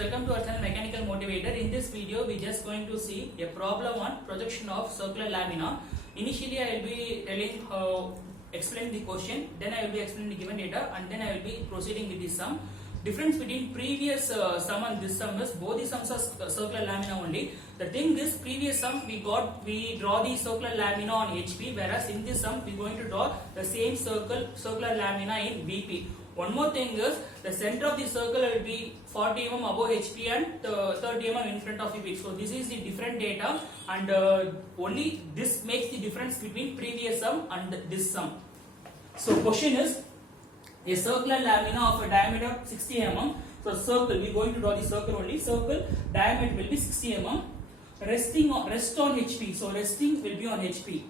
welcome to our channel Mechanical Motivator. In this video, we just going to see a problem on projection of circular lamina. Initially, I will be telling explain the question, then I will be explaining the given data, and then I will be proceeding with the sum. Difference between previous sum and this sum is both the sums are circular lamina only. The thing is, previous sum we draw the circular lamina on HP, whereas in this sum we are going to draw the same circular lamina in VP. One more thing is, the center of the circle will be 40 mm above HP and 30 mm in front of VP. So this is the different data, and only this makes the difference between previous sum and this sum. So question is, a circular lamina of a diameter of 60 mm. So circle, we are going to draw the circle only. Circle diameter will be 60 mm. Rest on HP. So resting will be on HP.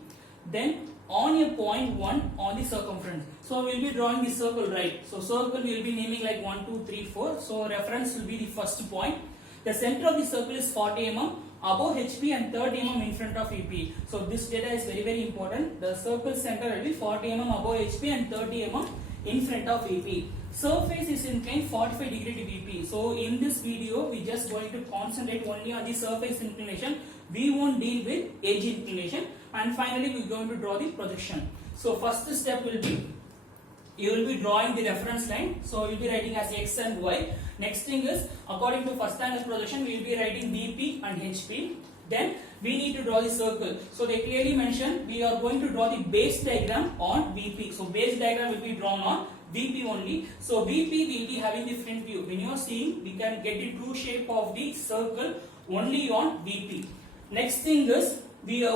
Then on a point 1 on the circumference. So we will be drawing the circle, right? So circle we will be naming like 1, 2, 3, 4. So reference will be the first point. The center of the circle is 40 mm above HP and 30 mm in front of EP. So this data is very important. The circle center will be 40 mm above HP and 30 mm in front of EP. Surface is inclined 45 degree to VP. So in this video, we just going to concentrate only on the surface inclination. We won't deal with edge inclination. And finally, we are going to draw the projection. So first step will be, you will be drawing the reference line. So you will be writing as X and Y. Next thing is, according to first angle projection, we will be writing VP and HP. Then we need to draw the circle. So they clearly mentioned we are going to draw the base diagram on VP. So base diagram will be drawn on VP only. So VP will be having the front view. When you are seeing, we can get the true shape of the circle only on VP. Next thing is,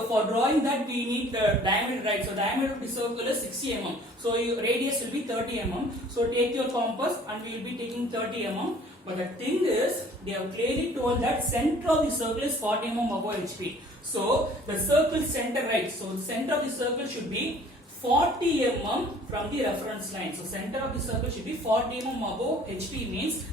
for drawing that we need the diameter, right? So diameter of the circle is 60 mm. So your radius will be 30 mm. So take your compass and we will be taking 30 mm. But the thing is, they have clearly told that center of the circle is 40 mm above HP. So the circle center, right? So the center of the circle should be 40 mm from the reference line. So center of the circle should be 40 mm above HP, means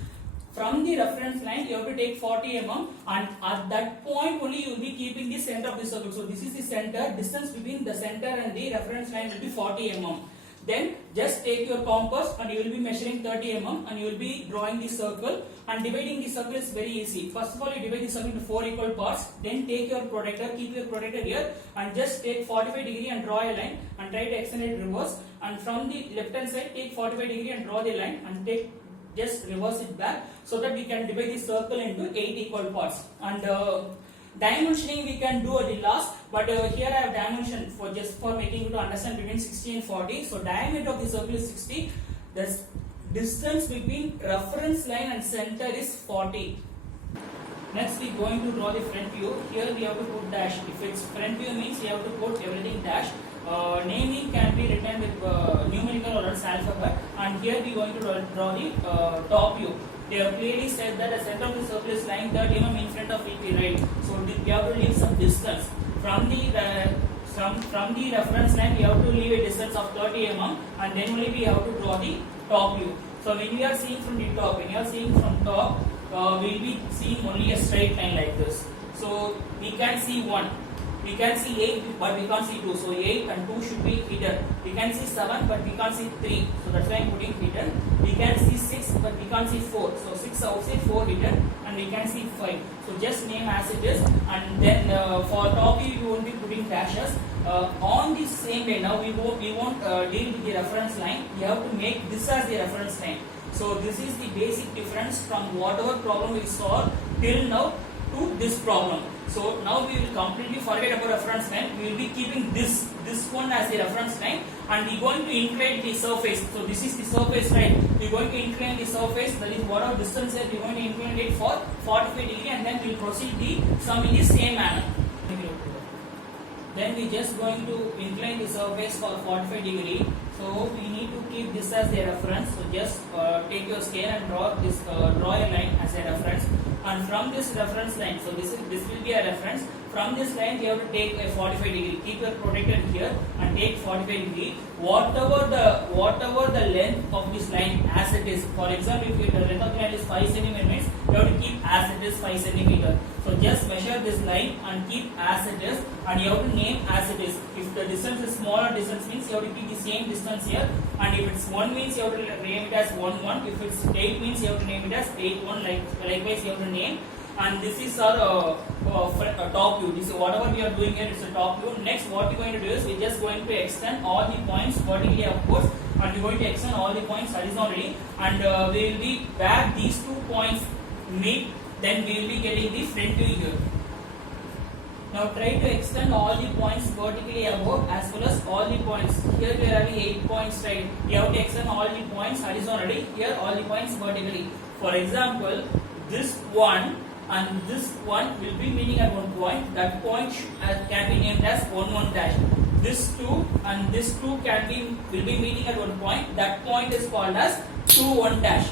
from the reference line you have to take 40 mm, and at that point only you will be keeping the center of the circle. So this is the center. Distance between the center and the reference line will be 40 mm. Then just take your compass and you will be measuring 30 mm and you will be drawing the circle, and dividing the circle is very easy. First of all, you divide the circle into 4 equal parts. Then take your protractor, keep your protractor here, and just take 45 degree and draw a line and try to extend it reverse. And from the left hand side, take 45 degree and draw the line and just reverse it back, so that we can divide the circle into 8 equal parts. And dimensioning we can do at the last, but here I have dimension for just for making you to understand between 60 and 40. So diameter of the circle is 60. The distance between reference line and center is 40. Next we are going to draw the front view. Here we have to put dash. If it's front view means you have to put everything dash. Naming can be written with numerical or else alphabet, and here we are going to draw the top view. They have clearly said that the center of the circle is lying 30 mm in front of VP, right? So we have to leave some distance from the reference line. We have to leave a distance of 30 mm, and then only we have to draw the top view. So when we are seeing from the top, we will be seeing only a straight line like this. So we can see 1. We can see 8, but we can't see 2. So 8 and 2 should be hidden. We can see 7, but we can't see 3. So that's why I'm putting hidden. We can see 6, but we can't see 4. So 6 outside, 4 hidden, and we can see 5. So just name as it is. And then for top view, we won't be putting dashes. On the same way, now we won't deal with the reference line. We have to make this as the reference line. So this is the basic difference from whatever problem we solved till now to this problem. So now we will completely forget about reference line. We will be keeping this one as a reference line, and we are going to incline the surface. So this is the surface, right? We are going to incline the surface, that is whatever distance is, we are going to incline it for 45 degree, and then we will proceed the sum in the same manner. Then we just going to incline the surface for 45 degree. So we need to keep this as a reference. So just take your scale and draw a line as a reference. And from this reference line, so this will be a reference. From this line, we have to take a 45 degree. Keep your protractor here and take 45 degree. Whatever the length of this line as it is. For example, if the length of the line is 5 cm, you have to keep as it is 5 centimeter. So just measure this line and keep as it is, and you have to name as it is. If the distance is smaller distance means you have to keep the same distance here, and if it's 1 means you have to name it as 1 1. If it's 8 means you have to name it as 8 1. Likewise you have to name. And this is our top view. This is whatever we are doing here. It's a top view. Next, what we're going to do is we're just going to extend all the points vertically, of course, and we're going to extend all the points horizontally, and we will be where these 2 points meet. Then we will be getting the front view here. Now try to extend all the points vertically above as well as all the points. Here we are having 8 points, right? You have to extend all the points horizontally. Here all the points vertically. For example, this one and this one will be meeting at one point. That point can be named as 1 1 dash. This 2 and this 2 will be meeting at one point. That point is called as 2 1 dash.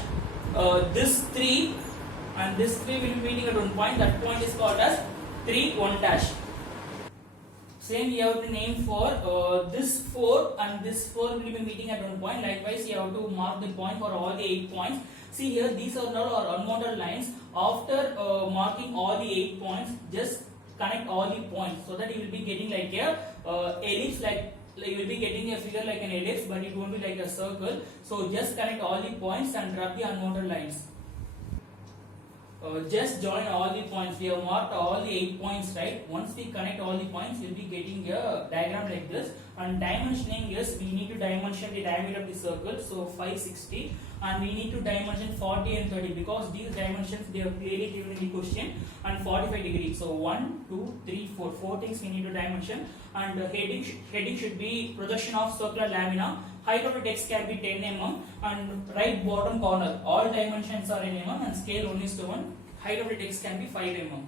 This 3 and this 3 will be meeting at one point. That point is called as 3 1 dash. Same you have to name for this 4 and this 4 will be meeting at one point. Likewise you have to mark the point for all the 8 points. See here, these are not our unwanted lines. After marking all the 8 points, just connect all the points so that you will be getting like a ellipse, like you will be getting a figure like an ellipse, but it won't be like a circle. So just connect all the points and rub the unwanted lines. Just join all the points. We have marked all the 8 points, right? Once we connect all the points, we'll be getting a diagram like this. And dimensioning is, we need to dimension the diameter of the circle, so 560, and we need to dimension 40 and 30 because these dimensions they are clearly given in the question, and 45 degrees. So 1, 2, 3, 4, 4 things we need to dimension. And heading should be projection of circular lamina. Height of the text can be 10 mm, and right bottom corner all dimensions are in mm, and scale 1:1. Height of the text can be 5 mm.